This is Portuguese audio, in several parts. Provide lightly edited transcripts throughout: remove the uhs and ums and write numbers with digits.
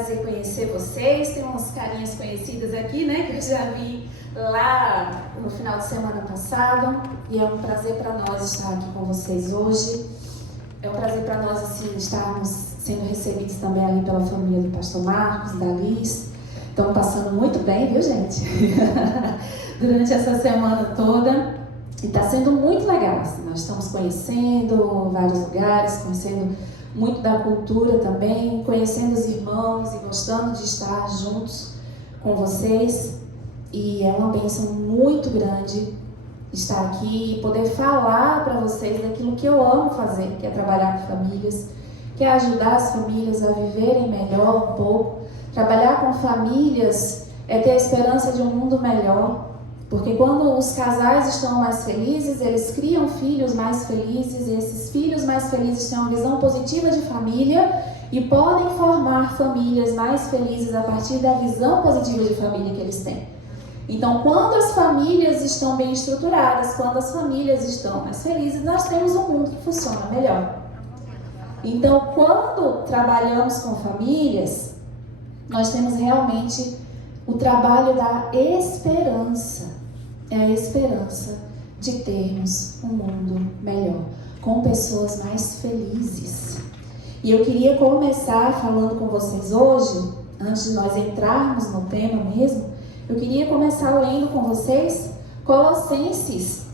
prazer conhecer vocês. Tem umas carinhas conhecidas aqui, né? Que eu já vi lá no final de semana passado. E é um prazer para nós estar aqui com vocês hoje. É um prazer para nós, assim, estarmos sendo recebidos também ali pela família do pastor Marcos, da Liz. Estão passando muito bem, viu, gente? Durante essa semana toda. E está sendo muito legal. Assim, nós estamos conhecendo vários lugares, conhecendo muito da cultura também, conhecendo os irmãos e gostando de estar juntos com vocês. E é uma bênção muito grande estar aqui e poder falar para vocês daquilo que eu amo fazer, que é trabalhar com famílias, que é ajudar as famílias a viverem melhor um pouco. Trabalhar com famílias é ter a esperança de um mundo melhor, porque quando os casais estão mais felizes, eles criam filhos mais felizes, e esses filhos mais felizes têm uma visão positiva de família e podem formar famílias mais felizes a partir da visão positiva de família que eles têm. Então, quando as famílias estão bem estruturadas, quando as famílias estão mais felizes, nós temos um mundo que funciona melhor. Então, quando trabalhamos com famílias, nós temos realmente o trabalho da esperança. É a esperança de termos um mundo melhor, com pessoas mais felizes. E eu queria começar falando com vocês hoje, antes de nós entrarmos no tema mesmo, eu queria começar lendo com vocês Colossenses,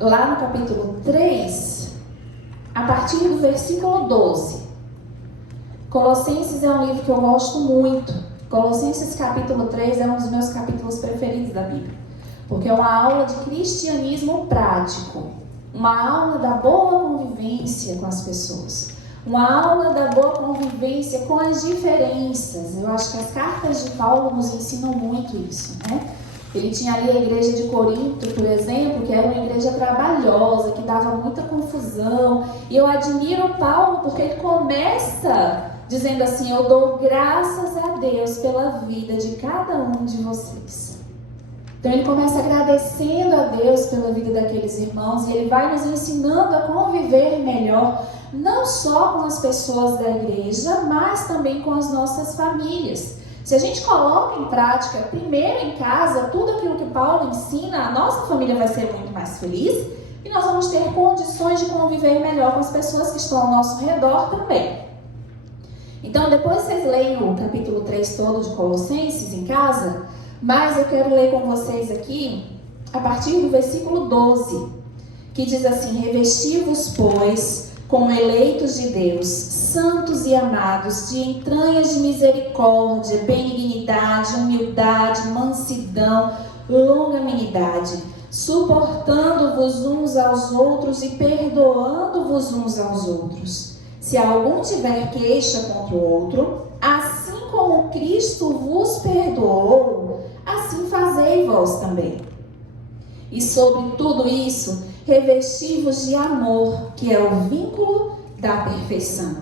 lá no capítulo 3, a partir do versículo 12. Colossenses é um livro que eu gosto muito. Colossenses capítulo 3 é um dos meus capítulos preferidos da Bíblia, porque é uma aula de cristianismo prático, uma aula da boa convivência com as pessoas, uma aula da boa convivência com as diferenças. Eu acho que as cartas de Paulo nos ensinam muito isso, né? Ele tinha ali a igreja de Corinto, por exemplo, que era uma igreja trabalhosa, que dava muita confusão. E eu admiro Paulo porque ele começa dizendo assim: eu dou graças a Deus pela vida de cada um de vocês. Então ele começa agradecendo a Deus pela vida daqueles irmãos e ele vai nos ensinando a conviver melhor, não só com as pessoas da igreja, mas também com as nossas famílias. Se a gente coloca em prática, primeiro em casa, tudo aquilo que Paulo ensina, a nossa família vai ser muito mais feliz e nós vamos ter condições de conviver melhor com as pessoas que estão ao nosso redor também. Então, depois vocês leem o capítulo 3 todo de Colossenses em casa, mas eu quero ler com vocês aqui, a partir do versículo 12, que diz assim: revesti-vos, pois, como eleitos de Deus, santos e amados, de entranhas de misericórdia, benignidade, humildade, mansidão, longanimidade, suportando-vos uns aos outros e perdoando-vos uns aos outros. Se algum tiver queixa contra o outro, assim como Cristo vos perdoou, assim fazei vós também. E sobre tudo isso, revesti-vos de amor, que é o vínculo da perfeição.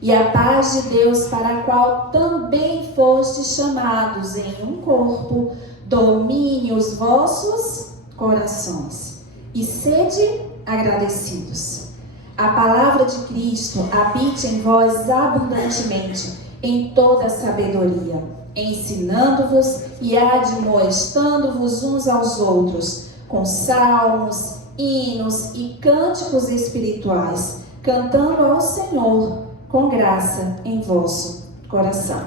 E a paz de Deus, para a qual também fostes chamados em um corpo, domine os vossos corações. E sede agradecidos. A palavra de Cristo habite em vós abundantemente, em toda sabedoria, ensinando-vos e admoestando-vos uns aos outros, com salmos, hinos e cânticos espirituais, cantando ao Senhor com graça em vosso coração.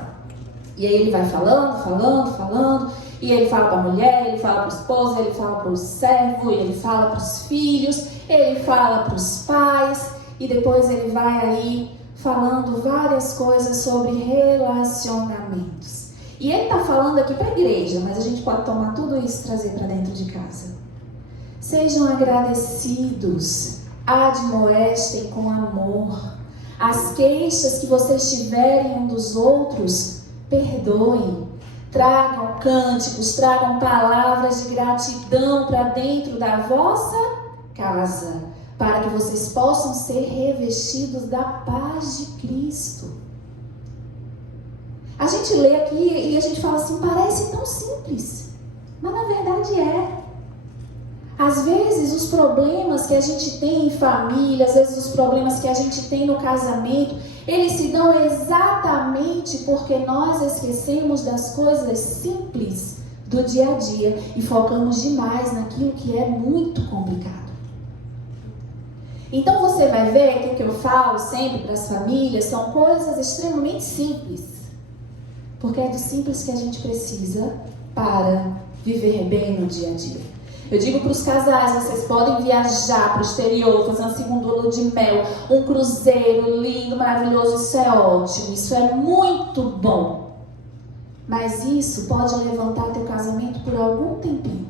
E aí ele vai falando, e ele fala para a mulher, ele fala para o esposo, ele fala para o servo, ele fala para os filhos, ele fala para os pais, e depois ele vai aí falando várias coisas sobre relacionamentos. E ele está falando aqui para a igreja, mas a gente pode tomar tudo isso e trazer para dentro de casa. Sejam agradecidos, admoestem com amor. As queixas que vocês tiverem um dos outros, perdoem. Tragam cânticos, tragam palavras de gratidão para dentro da vossa casa, para que vocês possam ser revestidos da paz de Cristo. A gente lê aqui e a gente fala assim, parece tão simples, mas na verdade é. Às vezes os problemas que a gente tem em família, às vezes os problemas que a gente tem no casamento, eles se dão exatamente justamente porque nós esquecemos das coisas simples do dia a dia e focamos demais naquilo que é muito complicado. Então você vai ver que o que eu falo sempre para as famílias são coisas extremamente simples, porque é do simples que a gente precisa para viver bem no dia a dia. Eu digo para os casais, vocês podem viajar para o exterior, fazer uma segunda lua de mel, um cruzeiro lindo, maravilhoso, isso é ótimo, isso é muito bom. Mas isso pode levantar teu casamento por algum tempinho.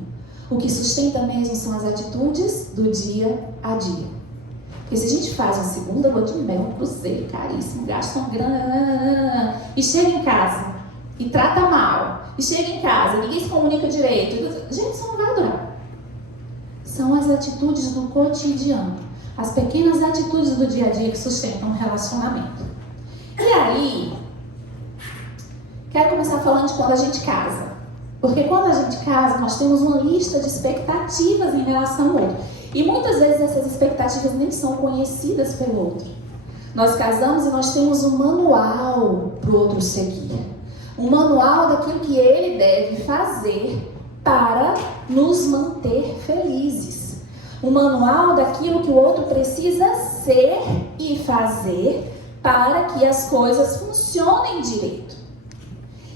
O que sustenta mesmo são as atitudes do dia a dia. Porque se a gente faz uma segunda lua de mel, um cruzeiro caríssimo, gasta uma grana, e chega em casa, e trata mal, e chega em casa, ninguém se comunica direito, gente, isso não vai durar. São as atitudes do cotidiano, as pequenas atitudes do dia a dia que sustentam um relacionamento. E aí, quero começar falando de quando a gente casa. Porque quando a gente casa, nós temos uma lista de expectativas em relação ao outro. E muitas vezes essas expectativas nem são conhecidas pelo outro. Nós casamos e nós temos um manual para o outro seguir. Um manual daquilo que ele deve fazer para nos manter felizes. Um manual daquilo que o outro precisa ser e fazer para que as coisas funcionem direito.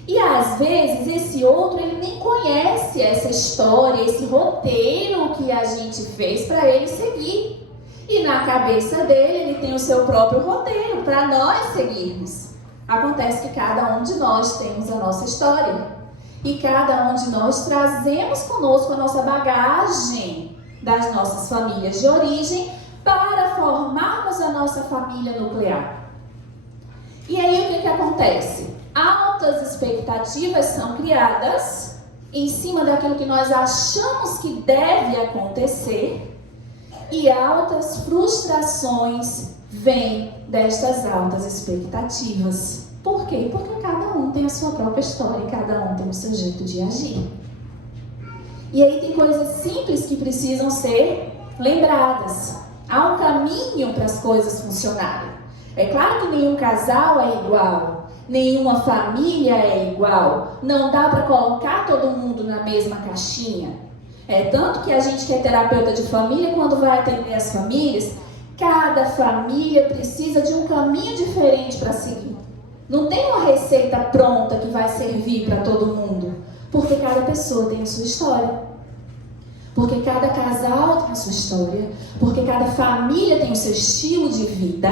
E às vezes esse outro ele nem conhece essa história, esse roteiro que a gente fez para ele seguir. E na cabeça dele ele tem o seu próprio roteiro para nós seguirmos. Acontece que cada um de nós temos a nossa história. E cada um de nós trazemos conosco a nossa bagagem das nossas famílias de origem para formarmos a nossa família nuclear. E aí o que acontece? Altas expectativas são criadas em cima daquilo que nós achamos que deve acontecer e altas frustrações vêm destas altas expectativas. Por quê? Porque cada um tem a sua própria história e cada um tem o seu jeito de agir. E aí tem coisas simples que precisam ser lembradas. Há um caminho para as coisas funcionarem. É claro que nenhum casal é igual, nenhuma família é igual. Não dá para colocar todo mundo na mesma caixinha. Tanto que a gente que é terapeuta de família, quando vai atender as famílias, cada família precisa de um caminho diferente para seguir. Não tem uma receita pronta que vai servir para todo mundo, porque cada pessoa tem a sua história, porque cada casal tem a sua história, porque cada família tem o seu estilo de vida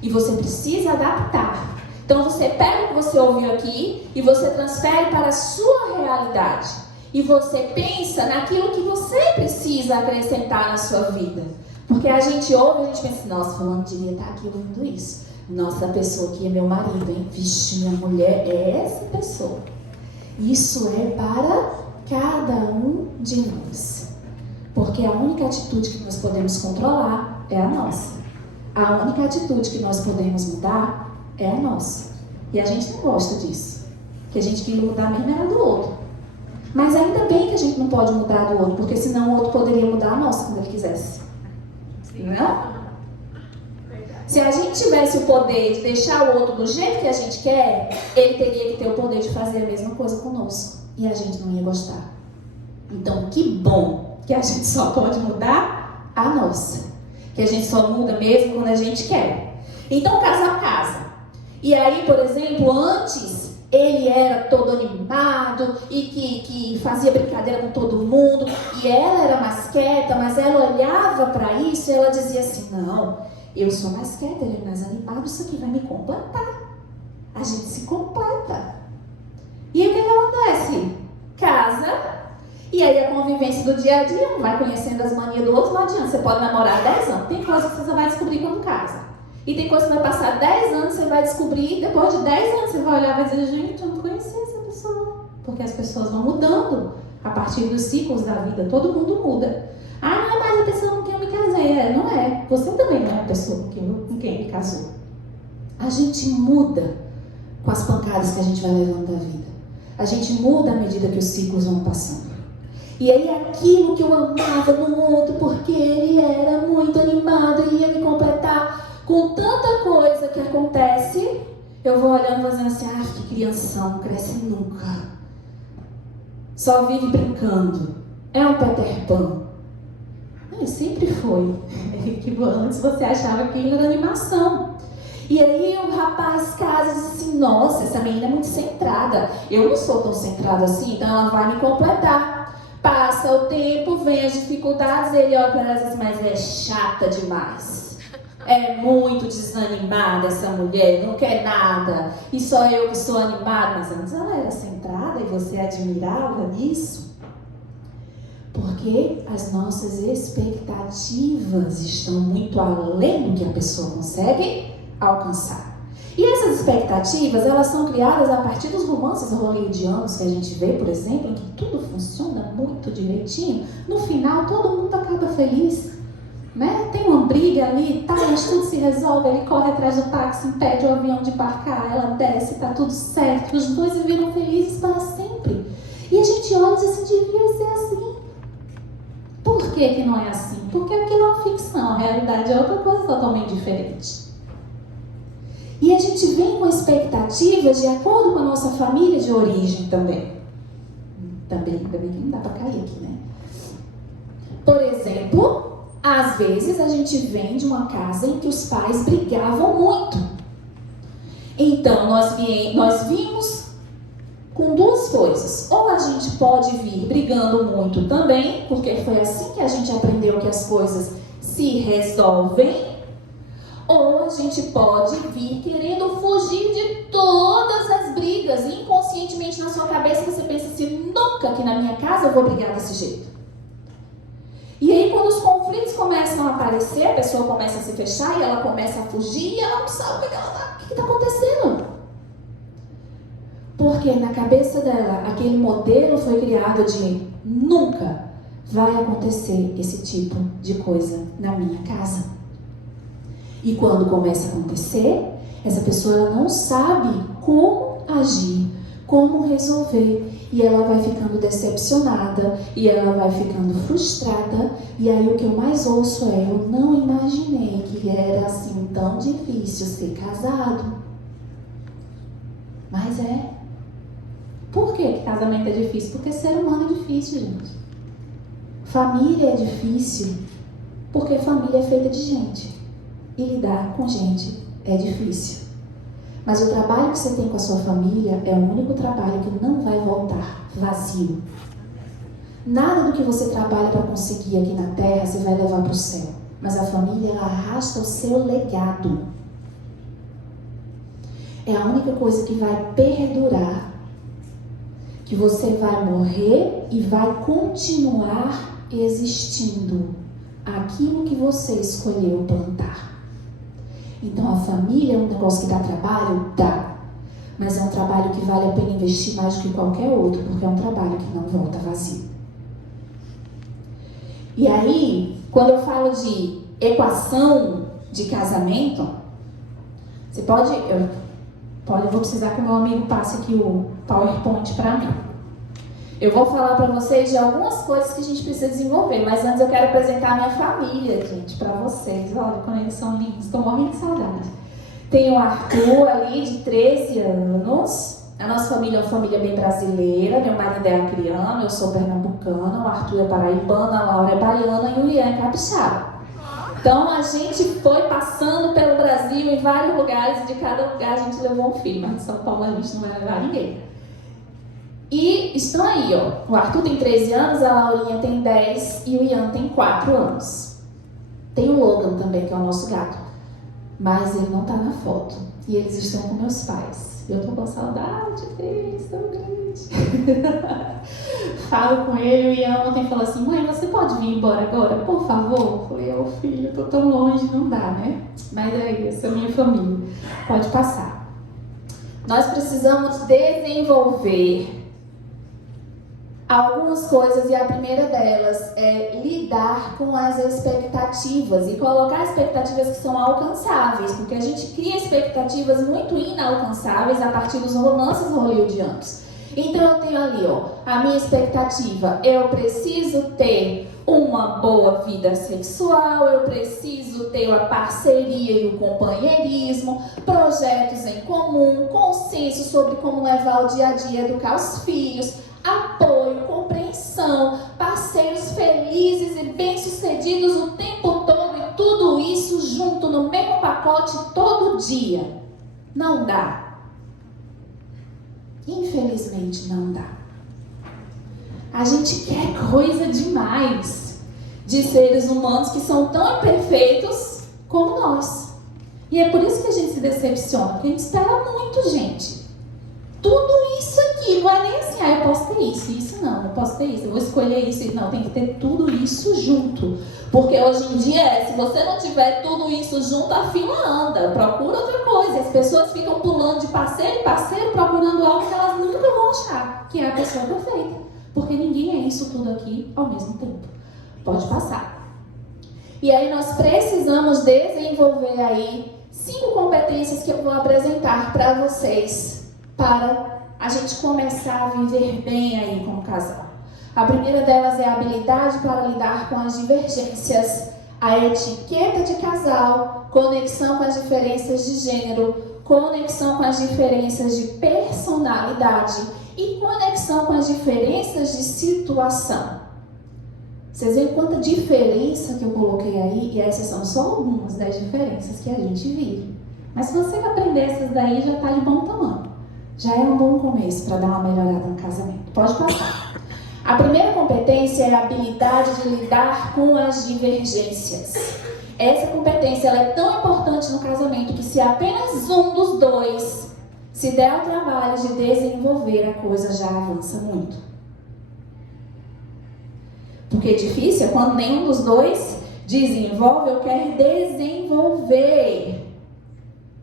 e você precisa adaptar. Então você pega o que você ouviu aqui e você transfere para a sua realidade e você pensa naquilo que você precisa acrescentar na sua vida, porque a gente ouve e a gente pensa, nossa, fulano devia estar aqui ouvindo isso. Nossa, a pessoa que é meu marido, hein? Vixe, minha mulher é essa pessoa. Isso é para cada um de nós. Porque a única atitude que nós podemos controlar é a nossa. A única atitude que nós podemos mudar é a nossa. E a gente não gosta disso. Que a gente queria mudar mesmo era do outro. Mas ainda bem que a gente não pode mudar do outro, porque senão o outro poderia mudar a nossa quando ele quisesse. Não é? Se a gente tivesse o poder de deixar o outro do jeito que a gente quer, ele teria que ter o poder de fazer a mesma coisa conosco. E a gente não ia gostar. Então, que bom que a gente só pode mudar a nossa. Que a gente só muda mesmo quando a gente quer. Então, casal casa. E aí, por exemplo, antes ele era todo animado e que fazia brincadeira com todo mundo. E ela era mais quieta, mas ela olhava para isso e ela dizia assim, não... Eu sou mais quieta, ele é mais animado, isso aqui vai me completar. A gente se completa. E aí o que acontece? Casa, e aí a convivência do dia a dia, um vai conhecendo as manias do outro, não adianta. Você pode namorar 10 anos, tem coisa que você só vai descobrir quando casa. E tem coisa que vai passar 10 anos, você vai descobrir, depois de 10 anos você vai olhar e vai dizer, gente, eu não conhecia essa pessoa. Porque as pessoas vão mudando a partir dos ciclos da vida, todo mundo muda. Ah, não é mais a pessoa com quem eu me casei. Não é. Você também não é a pessoa com quem me casou. A gente muda com as pancadas que a gente vai levando da vida. A gente muda à medida que os ciclos vão passando. E aí aquilo que eu amava no outro, porque ele era muito animado e ia me completar com tanta coisa que acontece, eu vou olhando fazendo assim, que crianção, não cresce nunca. Só vive brincando. É um Peter Pan. Sempre foi. Que antes você achava que ele era animação. E aí o rapaz casa e diz assim, nossa, essa menina é muito centrada. Eu não sou tão centrada assim, então ela vai me completar. Passa o tempo, vem as dificuldades, ele olha para ela e diz assim, mas é chata demais. É muito desanimada essa mulher, não quer nada. E só eu que sou animada. Mas antes ela era centrada e você admirava isso. Porque as nossas expectativas estão muito além do que a pessoa consegue alcançar. E essas expectativas, elas são criadas a partir dos romances hollywoodianos que a gente vê, por exemplo, em que tudo funciona muito direitinho. No final, todo mundo acaba feliz, né? Tem uma briga ali, tá, mas tudo se resolve, ele corre atrás do táxi, impede o avião de embarcar, ela desce, tá tudo certo, os dois viveram felizes para sempre. E a gente olha e diz assim, devia ser assim. Por que não é assim? Porque aquilo é uma ficção, a realidade é outra coisa totalmente diferente. E a gente vem com expectativas de acordo com a nossa família de origem também. Ainda bem que não dá para cair aqui, né? Por exemplo, às vezes a gente vem de uma casa em que os pais brigavam muito. Então nós vimos com duas coisas. Ou a gente pode vir brigando muito também, porque foi assim que a gente aprendeu que as coisas se resolvem. Ou a gente pode vir querendo fugir de todas as brigas. E inconscientemente na sua cabeça você pensa assim, nunca aqui na minha casa eu vou brigar desse jeito. E aí quando os conflitos começam a aparecer, a pessoa começa a se fechar e ela começa a fugir e ela não sabe o que está acontecendo. Porque na cabeça dela, aquele modelo foi criado de nunca vai acontecer esse tipo de coisa na minha casa. E quando começa a acontecer, essa pessoa ela não sabe como agir, como resolver. E ela vai ficando decepcionada, e ela vai ficando frustrada. E aí o que eu mais ouço é, eu não imaginei que era assim tão difícil ser casado. Mas é. Por que casamento é difícil? Porque ser humano é difícil, gente. Família é difícil porque família é feita de gente. E lidar com gente é difícil. Mas o trabalho que você tem com a sua família é o único trabalho que não vai voltar vazio. Nada do que você trabalha para conseguir aqui na terra você vai levar para o céu. Mas a família, ela arrasta o seu legado. É a única coisa que vai perdurar. Que você vai morrer e vai continuar existindo. Aquilo que você escolheu plantar. Então a família é um negócio que dá trabalho? Dá. Mas é um trabalho que vale a pena investir mais do que qualquer outro, porque é um trabalho que não volta vazio. E aí, quando eu falo de equação de casamento, você pode... Eu vou precisar que o meu amigo passe aqui o PowerPoint para mim. Eu vou falar para vocês de algumas coisas que a gente precisa desenvolver, mas antes eu quero apresentar a minha família, gente, para vocês. Olha como eles são lindos, estou morrendo de saudade. Tem o Arthur ali, de 13 anos. A nossa família é uma família bem brasileira. Meu marido é acriano, eu sou pernambucana, o Arthur é paraibana, a Laura é baiana e o Ian é capixaba. Então a gente foi passando pelo Brasil em vários lugares, e de cada lugar a gente levou um filho, mas de São Paulo a gente não vai levar ninguém. E estão aí, ó. O Arthur tem 13 anos, a Laurinha tem 10 e o Ian tem 4 anos. Tem o Logan também, que é o nosso gato. Mas ele não tá na foto. E eles estão com meus pais. Eu tô com saudade deles, tão grande. Falo com ele, o Ian ontem falou assim, mãe, você pode vir embora agora, por favor? Eu falei, filho, eu tô tão longe, não dá, né? Mas é isso, é a minha família. Pode passar. Nós precisamos desenvolver algumas coisas, e a primeira delas é lidar com as expectativas e colocar expectativas que são alcançáveis, porque a gente cria expectativas muito inalcançáveis a partir dos romances hollywoodianos. Então eu tenho ali, a minha expectativa, eu preciso ter uma boa vida sexual, eu preciso ter a parceria e o companheirismo, projetos em comum, consenso sobre como levar o dia a dia, educar os filhos, apoio, compreensão, parceiros felizes e bem-sucedidos o tempo todo, e tudo isso junto no mesmo pacote todo dia. Não dá. Infelizmente não dá. A gente quer coisa demais de seres humanos que são tão imperfeitos como nós. E é por isso que a gente se decepciona, porque a gente espera muito, gente. Tudo isso aqui, não é nem assim, eu posso ter isso não, eu posso ter isso, eu vou escolher isso. Não, tem que ter tudo isso junto. Porque hoje em dia, se você não tiver tudo isso junto, a fila anda, procura outra coisa. As pessoas ficam pulando de parceiro em parceiro, procurando algo que elas nunca vão achar, que é a pessoa perfeita. Porque ninguém é isso tudo aqui ao mesmo tempo. Pode passar. E aí nós precisamos desenvolver aí 5 competências que eu vou apresentar para vocês, para a gente começar a viver bem aí como casal. A primeira delas é a habilidade para lidar com as divergências, a etiqueta de casal, conexão com as diferenças de gênero, conexão com as diferenças de personalidade e conexão com as diferenças de situação. Vocês veem quanta diferença que eu coloquei aí, e essas são só algumas das diferenças que a gente vive. Mas se você aprender essas daí, já está de bom tamanho. Já é um bom começo para dar uma melhorada no casamento. Pode passar. A primeira competência é a habilidade de lidar com as divergências. Essa competência ela é tão importante no casamento que se apenas um dos dois se der o trabalho de desenvolver, a coisa já avança muito. Porque é difícil é quando nenhum dos dois desenvolve ou quer desenvolver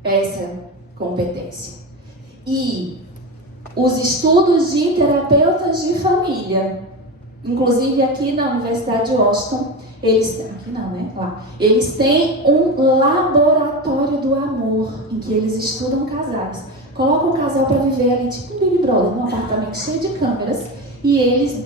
essa competência. E os estudos de terapeutas de família, inclusive aqui na Universidade de Washington, eles têm um laboratório do amor, em que eles estudam casais. Colocam o casal para viver ali, tipo um Big Brother, num apartamento cheio de câmeras, e eles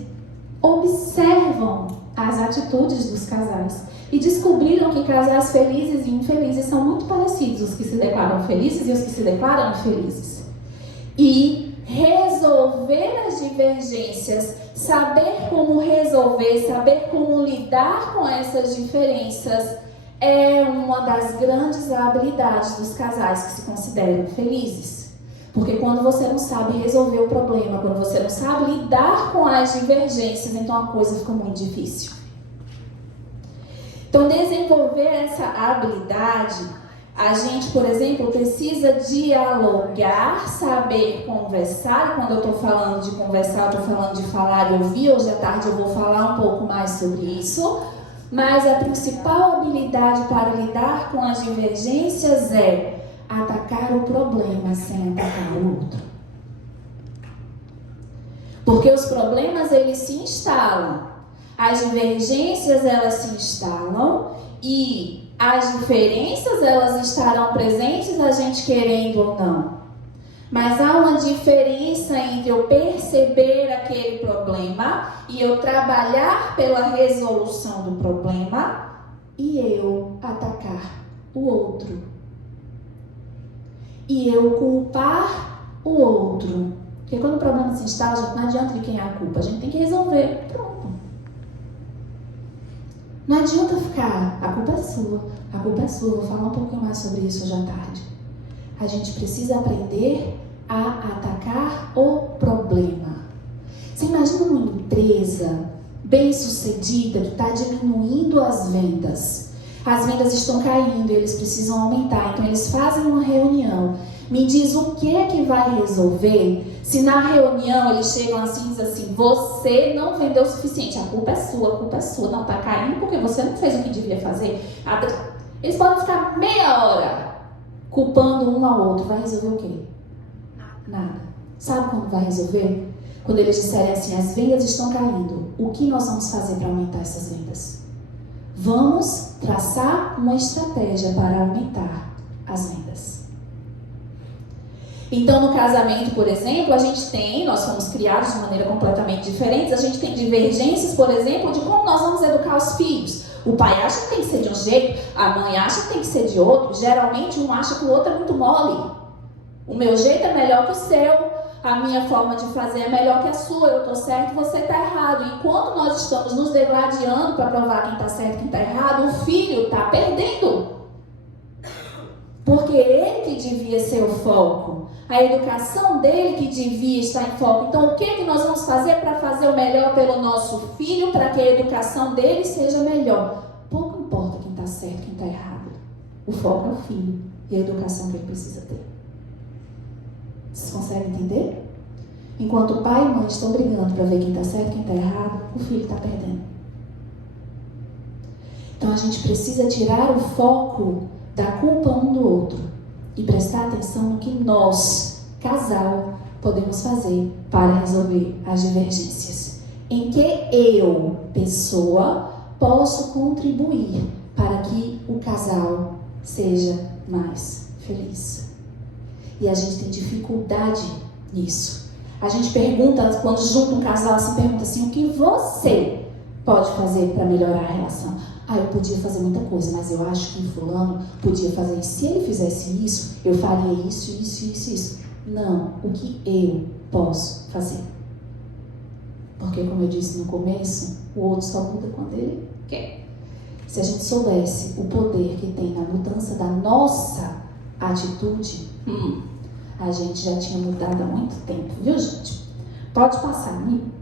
observam as atitudes dos casais. E descobriram que casais felizes e infelizes são muito parecidos, os que se declaram felizes e os que se declaram infelizes. E resolver as divergências, saber como resolver, saber como lidar com essas diferenças é uma das grandes habilidades dos casais que se consideram felizes. Porque quando você não sabe resolver o problema, quando você não sabe lidar com as divergências, então a coisa fica muito difícil. Então, desenvolver essa habilidade, a gente, por exemplo, precisa dialogar, saber conversar. E quando eu estou falando de conversar, eu estou falando de falar e ouvir. Hoje à tarde eu vou falar um pouco mais sobre isso. Mas a principal habilidade para lidar com as divergências é atacar o problema sem atacar o outro. Porque os problemas, eles se instalam. As divergências, elas se instalam e as diferenças, elas estarão presentes, a gente querendo ou não. Mas há uma diferença entre eu perceber aquele problema e eu trabalhar pela resolução do problema e eu atacar o outro. E eu culpar o outro. Porque quando o problema se instala, gente, não adianta de quem é a culpa. A gente tem que resolver. Pronto. Não adianta ficar, a culpa é sua, vou falar um pouquinho mais sobre isso hoje à tarde. A gente precisa aprender a atacar o problema. Você imagina uma empresa bem-sucedida que está diminuindo as vendas. As vendas estão caindo e eles precisam aumentar, então eles fazem uma reunião. Me diz o que é que vai resolver se na reunião eles chegam assim e dizem assim: você não vendeu o suficiente, a culpa é sua, não, tá caindo porque você não fez o que devia fazer. Eles podem ficar meia hora culpando um ao outro, vai resolver o quê? Nada. Sabe quando vai resolver? Quando eles disserem assim: as vendas estão caindo, o que nós vamos fazer para aumentar essas vendas? Vamos traçar uma estratégia para aumentar as vendas. Então, no casamento, por exemplo, nós somos criados de maneira completamente diferente, a gente tem divergências, por exemplo, de como nós vamos educar os filhos. O pai acha que tem que ser de um jeito, a mãe acha que tem que ser de outro. Geralmente, um acha que o outro é muito mole. O meu jeito é melhor que o seu, a minha forma de fazer é melhor que a sua, eu estou certo e você está errado. E enquanto nós estamos nos degladiando para provar quem está certo e quem está errado, o filho está perdendo. Porque ele que devia ser o foco, a educação dele que devia estar em foco. Então, o que nós vamos fazer para fazer o melhor pelo nosso filho, para que a educação dele seja melhor? Pouco importa quem está certo e quem está errado. O foco é o filho e a educação que ele precisa ter. Vocês conseguem entender? Enquanto o pai e mãe estão brigando para ver quem está certo e quem está errado, o filho está perdendo. Então, a gente precisa tirar o foco da culpa um do outro e prestar atenção no que nós, casal, podemos fazer para resolver as divergências. Em que eu, pessoa, posso contribuir para que o casal seja mais feliz. E a gente tem dificuldade nisso. A gente pergunta, quando junta um casal assim, pergunta assim, o que você pode fazer para melhorar a relação? Eu podia fazer muita coisa, mas eu acho que fulano podia fazer isso. Se ele fizesse isso, eu faria isso. Não, o que eu posso fazer? Porque, como eu disse no começo, o outro só muda quando ele quer. Se a gente soubesse o poder que tem na mudança da nossa atitude, a gente já tinha mudado há muito tempo, viu, gente? Pode passar, amigo.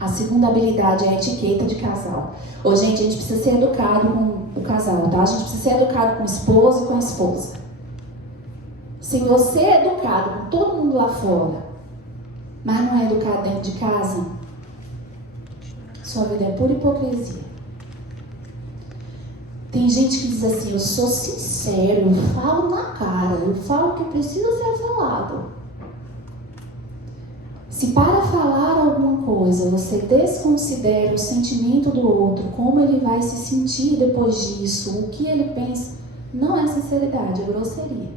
A segunda habilidade é a etiqueta de casal. Gente, a gente precisa ser educado com o casal, tá? A gente precisa ser educado com o esposo e com a esposa. Se você é educado com todo mundo lá fora, mas não é educado dentro de casa, sua vida é pura hipocrisia. Tem gente que diz assim, eu sou sincero, eu falo na cara, eu falo o que precisa ser falado. Se para falar alguma coisa você desconsidera o sentimento do outro, como ele vai se sentir depois disso, o que ele pensa, não é sinceridade, é grosseria.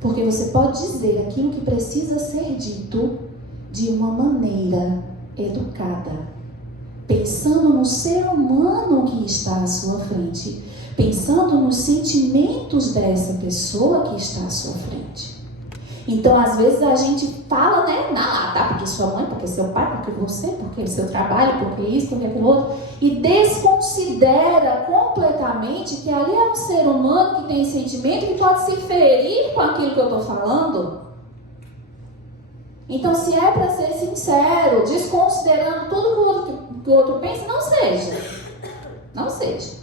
Porque você pode dizer aquilo que precisa ser dito de uma maneira educada, pensando no ser humano que está à sua frente, pensando nos sentimentos dessa pessoa que está à sua frente. Então, às vezes a gente fala, porque sua mãe, porque seu pai, porque você, porque seu trabalho, porque isso, porque aquilo outro, e desconsidera completamente que ali é um ser humano que tem sentimento, que pode se ferir com aquilo que eu estou falando. Então, se é para ser sincero, desconsiderando tudo que o outro pensa, não seja. Não seja.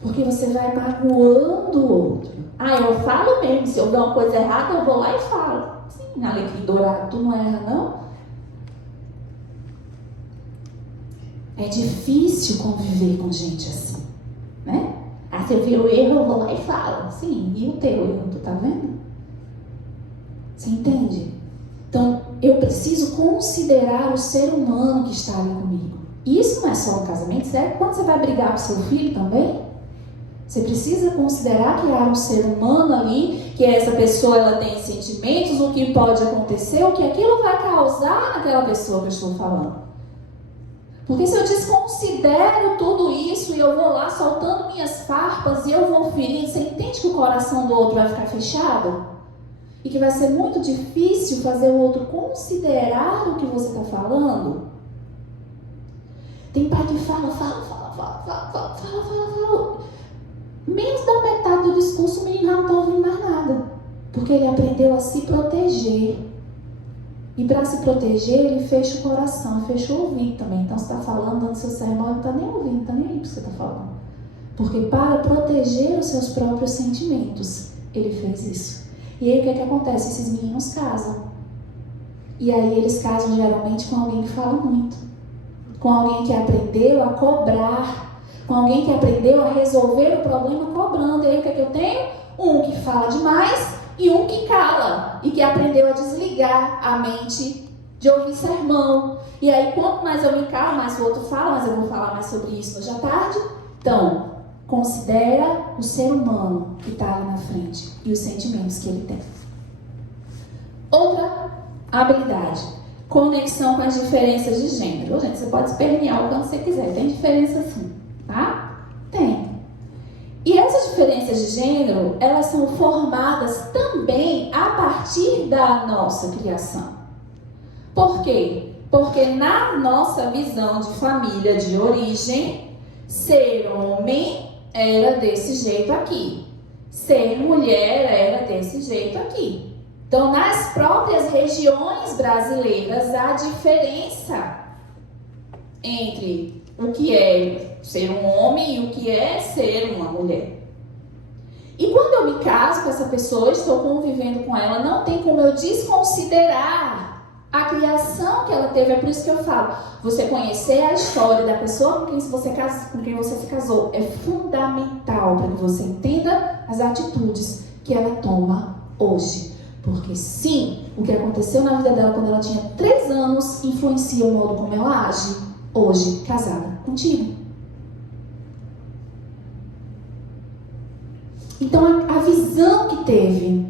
Porque você vai magoando o outro. Eu falo mesmo, se eu der uma coisa errada, eu vou lá e falo. Sim, alecrim dourado, tu não erra, não? É difícil conviver com gente assim, né? Você vê o erro, eu vou lá e falo. Sim, e o teu erro, tu tá vendo? Você entende? Então, eu preciso considerar o ser humano que está ali comigo. Isso não é só no casamento, isso é quando você vai brigar com seu filho também. Você precisa considerar que há um ser humano ali, que essa pessoa ela tem sentimentos, o que pode acontecer, o que aquilo vai causar naquela pessoa que eu estou falando. Porque se eu desconsidero tudo isso e eu vou lá soltando minhas farpas e eu vou ferindo, você entende que o coração do outro vai ficar fechado? E que vai ser muito difícil fazer o outro considerar o que você está falando? Tem pai que fala. Menos da metade do discurso, o menino não está ouvindo mais nada. Porque ele aprendeu a se proteger. E para se proteger, ele fecha o coração, fecha o ouvido também. Então, você está falando, dando seu sermão, ele não está nem ouvindo, não está nem aí o que você está falando. Porque para proteger os seus próprios sentimentos, ele fez isso. E aí, o que acontece? Esses meninos casam. E aí, eles casam geralmente com alguém que fala muito. Com alguém que aprendeu a cobrar. Com alguém que aprendeu a resolver o problema cobrando. E aí o que eu tenho? Um que fala demais e um que cala. E que aprendeu a desligar a mente de ouvir sermão. E aí quanto mais eu me calo, mais o outro fala, mas eu vou falar mais sobre isso hoje à tarde. Então, Considera o ser humano que está ali na frente e os sentimentos que ele tem. Outra habilidade, conexão com as diferenças de gênero. Gente, você pode espernear o quanto você quiser, tem diferença sim, tá? Tem. E essas diferenças de gênero, elas são formadas também a partir da nossa criação. Por quê? Porque na nossa visão de família, de origem, ser homem era desse jeito aqui. Ser mulher era desse jeito aqui. Então, nas próprias regiões brasileiras, há diferença entre o que é ser um homem e o que é ser uma mulher. E quando eu me caso com essa pessoa, estou convivendo com ela, não tem como eu desconsiderar a criação que ela teve. É por isso que eu falo, você conhecer a história da pessoa com quem você se casou é fundamental para que você entenda as atitudes que ela toma hoje. Porque sim, o que aconteceu na vida dela quando ela tinha 3 anos influencia o modo como ela age hoje, casada contigo. Então a visão que teve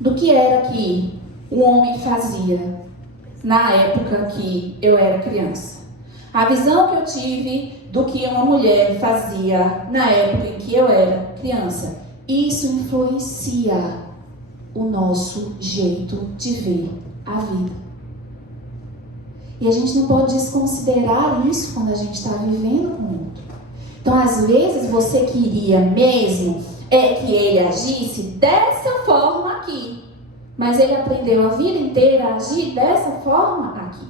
do que era que o homem fazia na época que eu era criança, a visão que eu tive do que uma mulher fazia na época em que eu era criança, isso influencia o nosso jeito de ver a vida. E a gente não pode desconsiderar isso quando a gente está vivendo com o outro. Então, às vezes, você queria mesmo que ele agisse dessa forma aqui. Mas ele aprendeu a vida inteira a agir dessa forma aqui.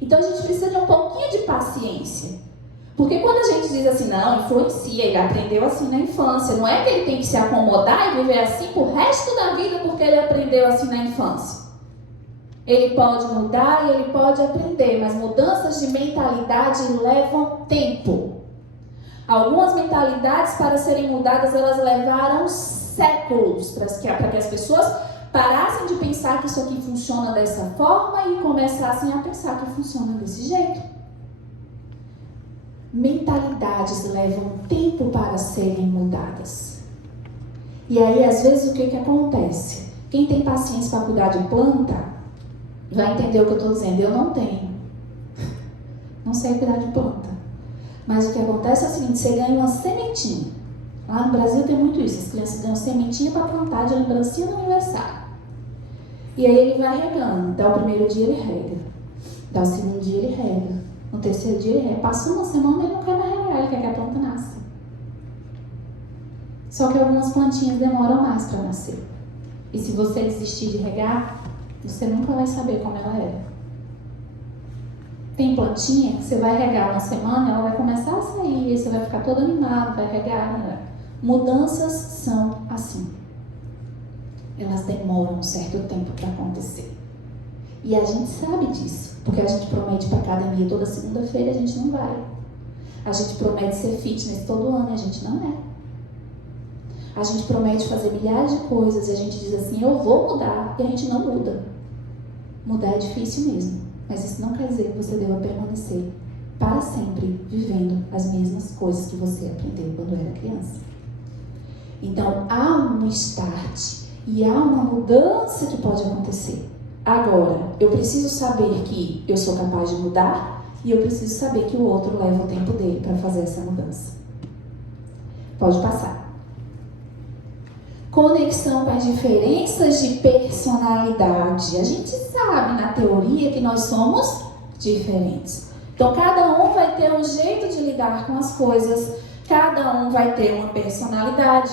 Então, a gente precisa de um pouquinho de paciência. Porque quando a gente diz assim, não, influencia, ele aprendeu assim na infância. Não é que ele tem que se acomodar e viver assim pro resto da vida porque ele aprendeu assim na infância. Ele pode mudar e ele pode aprender, mas mudanças de mentalidade levam tempo. Algumas mentalidades, para serem mudadas, elas levaram séculos para que as pessoas parassem de pensar que isso aqui funciona dessa forma e começassem a pensar que funciona desse jeito. Mentalidades levam tempo para serem mudadas. E aí, às vezes, o que acontece? Quem tem paciência para cuidar de planta vai entender o que eu estou dizendo. Eu não tenho. Não sei cuidar de planta. Mas o que acontece é o seguinte, você ganha uma sementinha. Lá no Brasil tem muito isso. As crianças ganham sementinha para plantar de lembrancinha no aniversário. E aí ele vai regando. Dá o primeiro dia ele rega. Dá o segundo dia ele rega. No terceiro dia ele rega. Passou uma semana ele não quer mais regar. Ele quer que a planta nasça. Só que algumas plantinhas demoram mais para nascer. E se você desistir de regar, você nunca vai saber como ela era. Tem plantinha que você vai regar uma semana, ela vai começar a sair, você vai ficar todo animado, vai regar. Né? Mudanças são assim. Elas demoram um certo tempo para acontecer. E a gente sabe disso, porque a gente promete para academia toda segunda-feira e a gente não vai. A gente promete ser fitness todo ano e a gente não é. A gente promete fazer milhares de coisas e a gente diz assim, eu vou mudar, e a gente não muda. Mudar é difícil mesmo. Mas isso não quer dizer que você deva permanecer para sempre vivendo as mesmas coisas que você aprendeu quando era criança. Então, há um start e há uma mudança que pode acontecer. Agora, eu preciso saber que eu sou capaz de mudar e eu preciso saber que o outro leva o tempo dele para fazer essa mudança. Pode passar. Conexão com as diferenças de personalidade. A gente sabe na teoria que nós somos diferentes. Então, cada um vai ter um jeito de lidar com as coisas, cada um vai ter uma personalidade.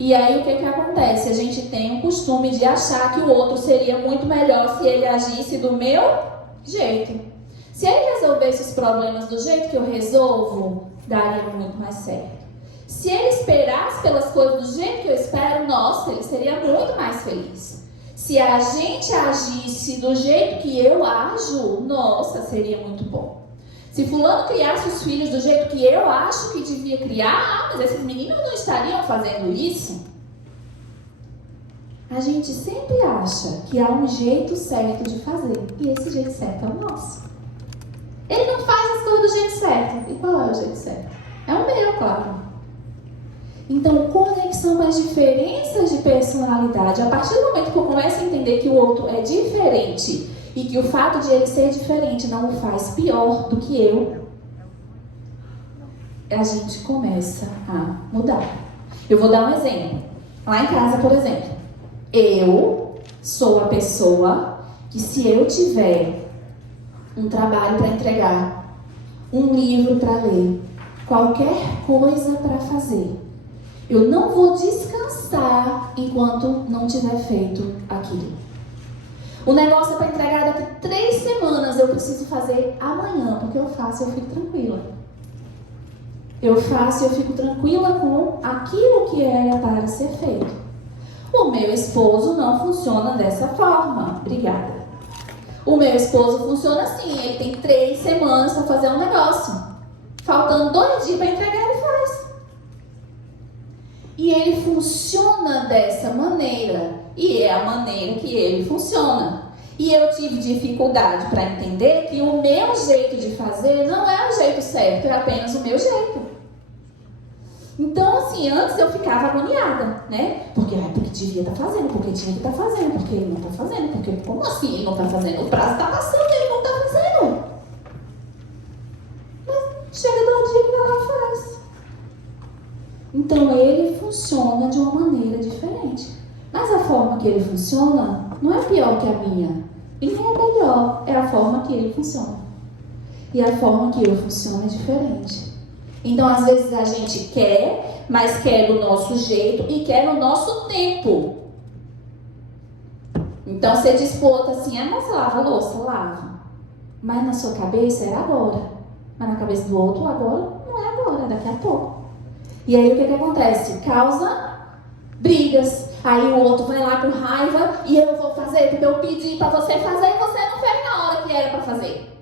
E aí, o que acontece? A gente tem o costume de achar que o outro seria muito melhor se ele agisse do meu jeito. Se ele resolvesse os problemas do jeito que eu resolvo, daria muito mais certo. Se ele esperasse pelas coisas do jeito que eu espero, nossa, ele seria muito mais feliz. Se a gente agisse do jeito que eu ajo, nossa, seria muito bom. Se fulano criasse os filhos do jeito que eu acho que devia criar, mas esses meninos não estariam fazendo isso. A gente sempre acha que há um jeito certo de fazer, e esse jeito certo é o nosso. Ele não faz as coisas do jeito certo. E qual é o jeito certo? É o meu, claro. Então, conexão com as diferenças de personalidade. A partir do momento que eu começo a entender que o outro é diferente e que o fato de ele ser diferente não o faz pior do que eu, a gente começa a mudar. Eu vou dar um exemplo. Lá em casa, por exemplo, eu sou a pessoa que, se eu tiver um trabalho para entregar, um livro para ler, qualquer coisa para fazer, eu não vou descansar enquanto não tiver feito aquilo. O negócio é para entregar daqui 3 semanas, eu preciso fazer amanhã, porque eu faço e eu fico tranquila. Eu faço e eu fico tranquila com aquilo que era para ser feito. O meu esposo não funciona dessa forma. Obrigada. O meu esposo funciona assim, ele tem 3 semanas para fazer um negócio. Faltando 2 dias para entregar, ele faz. E ele funciona dessa maneira. E é a maneira que ele funciona. E eu tive dificuldade para entender que o meu jeito de fazer não é o jeito certo, é apenas o meu jeito. Então, assim, antes eu ficava agoniada, né? Porque devia estar fazendo, porque tinha que estar fazendo, porque ele não está fazendo, porque como assim ele não está fazendo? O prazo está passando e ele não está fazendo. Mas chega do dia que vai lá e faz. Então, ele funciona de uma maneira diferente. Mas a forma que ele funciona não é pior que a minha. E nem é melhor, é a forma que ele funciona. E a forma que eu funciono é diferente. Então, às vezes a gente quer, mas quer do nosso jeito e quer no nosso tempo. Então, você diz pro outro assim, mas você lava a louça? Lava. Mas na sua cabeça era agora. Mas na cabeça do outro, agora não é agora, é daqui a pouco. E aí, o que acontece? Causa brigas. Aí o outro vai lá com raiva e eu vou fazer porque eu pedi para você fazer e você não fez na hora que era para fazer.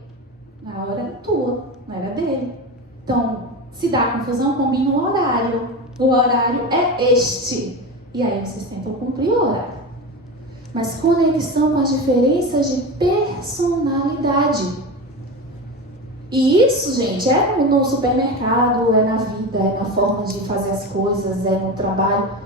Na hora era tua, não era dele. Então, se dá confusão, combina o horário. O horário é este. E aí vocês tentam cumprir o horário. Mas conexão com as diferenças de personalidade. E isso, gente, é no supermercado, é na vida, é na forma de fazer as coisas, é no trabalho.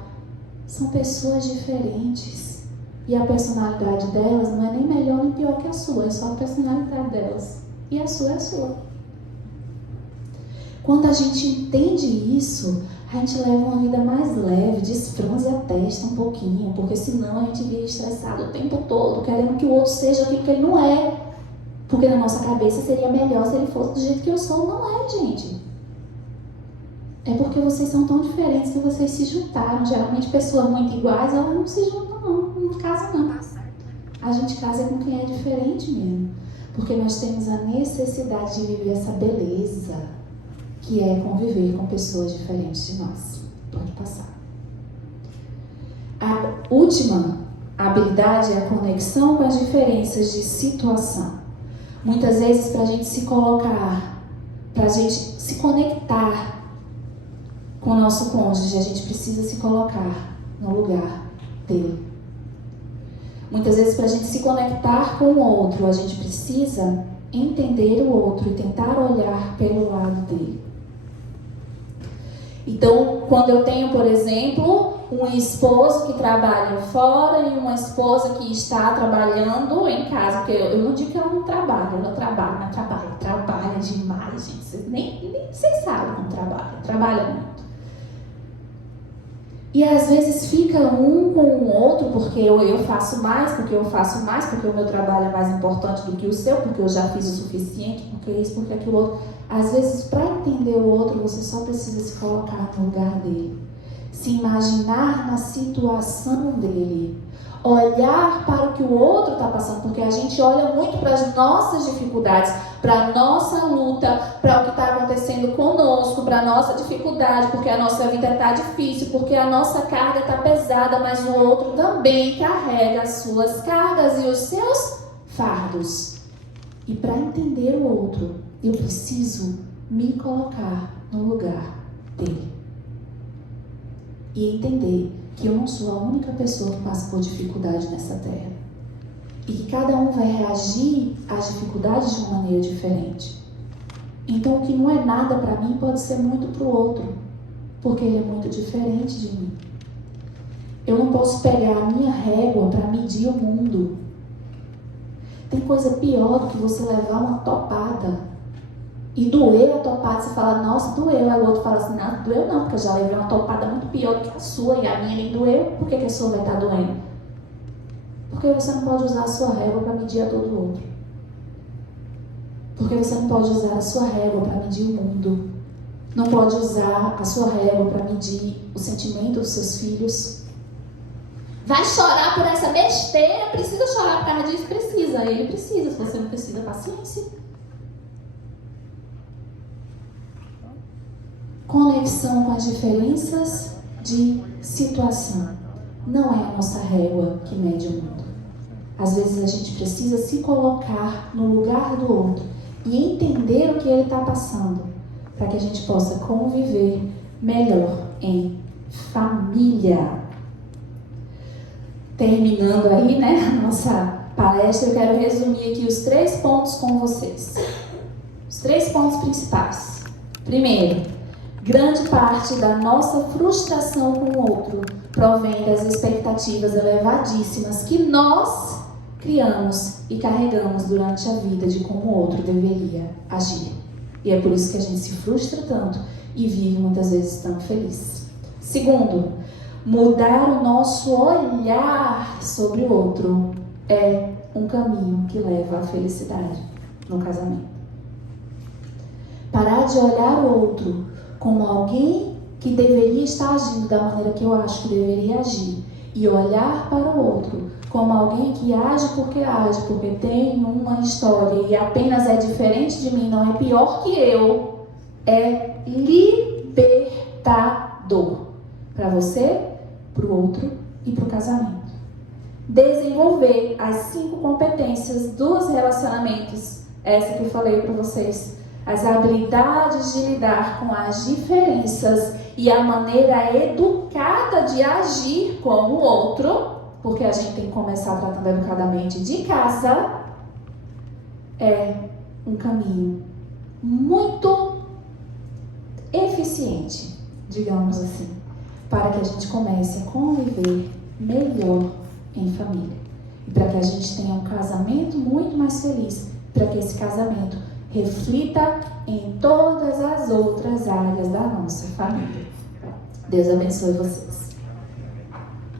São pessoas diferentes. E a personalidade delas não é nem melhor nem pior que a sua. É só a personalidade delas. E a sua é a sua. Quando a gente entende isso, a gente leva uma vida mais leve, desfranze a testa um pouquinho, porque senão a gente vive estressado o tempo todo, querendo que o outro seja aquilo que ele não é. Porque na nossa cabeça seria melhor se ele fosse do jeito que eu sou. Não é, gente. É porque vocês são tão diferentes que vocês se juntaram. Geralmente pessoas muito iguais, elas não se juntam não casam não. A gente casa com quem é diferente mesmo. Porque nós temos a necessidade de viver essa beleza, que é conviver com pessoas diferentes de nós. Pode passar. A última habilidade é a conexão com as diferenças de situação. Muitas vezes, para a gente se colocar, para a gente se conectar com o nosso cônjuge, a gente precisa se colocar no lugar dele. Muitas vezes, para a gente se conectar com o outro, a gente precisa entender o outro e tentar olhar pelo lado dele. Então, quando eu tenho, por exemplo, um esposo que trabalha fora e uma esposa que está trabalhando em casa, porque eu não digo que ela não trabalha, mas trabalha demais, gente. Vocês nem vocês sabem como trabalha muito. E às vezes fica um com o outro, porque eu faço mais, porque o meu trabalho é mais importante do que o seu, porque eu já fiz o suficiente, porque isso, porque aquilo outro. Às vezes, para entender o outro, você só precisa se colocar no lugar dele. Se imaginar na situação dele. Olhar para o que o outro está passando, porque a gente olha muito para as nossas dificuldades, para a nossa luta, para o que está acontecendo conosco, para a nossa dificuldade, porque a nossa vida está difícil, porque a nossa carga está pesada, mas o outro também carrega as suas cargas e os seus fardos. E para entender o outro, eu preciso me colocar no lugar dele. E entender que eu não sou a única pessoa que passa por dificuldade nessa terra. E que cada um vai reagir às dificuldades de uma maneira diferente. Então, o que não é nada para mim pode ser muito para o outro. porque ele é muito diferente de mim. Eu não posso pegar a minha régua para medir o mundo. Tem coisa pior do que você levar uma topada e doer a topada. Você fala, nossa, doeu. Aí o outro fala assim, não, doeu não, porque eu já levei uma topada muito pior do que a sua e a minha nem doeu. Por que a sua vai estar doendo? Porque você não pode usar a sua régua para medir a dor do outro. Porque você não pode usar a sua régua para medir o mundo. Não pode usar a sua régua para medir o sentimento dos seus filhos. Vai chorar por essa besteira? Precisa chorar por causa disso? Precisa. Ele precisa. Se você não precisa, paciência. Conexão com as diferenças de situação. Não é a nossa régua que mede o mundo. Às vezes a gente precisa se colocar no lugar do outro e entender o que ele está passando, para que a gente possa conviver melhor em família. Terminando aí, né, a nossa palestra, eu quero resumir aqui os 3 pontos com vocês. Os 3 pontos principais. Primeiro, grande parte da nossa frustração com o outro provém das expectativas elevadíssimas que nós criamos e carregamos durante a vida de como o outro deveria agir. E é por isso que a gente se frustra tanto e vive muitas vezes tão feliz. Segundo, mudar o nosso olhar sobre o outro é um caminho que leva à felicidade no casamento. Parar de olhar o outro como alguém que deveria estar agindo da maneira que eu acho que deveria agir e olhar para o outro como alguém que age, porque tem uma história e apenas é diferente de mim, não é pior que eu, é libertador para você, para o outro e para o casamento. Desenvolver as 5 competências dos relacionamentos, essa que eu falei para vocês, as habilidades de lidar com as diferenças e a maneira educada de agir com o outro, porque a gente tem que começar tratando educadamente de casa, é um caminho muito eficiente, digamos assim, para que a gente comece a conviver melhor em família. E para que a gente tenha um casamento muito mais feliz, para que esse casamento reflita em todas as outras áreas da nossa família. Deus abençoe vocês.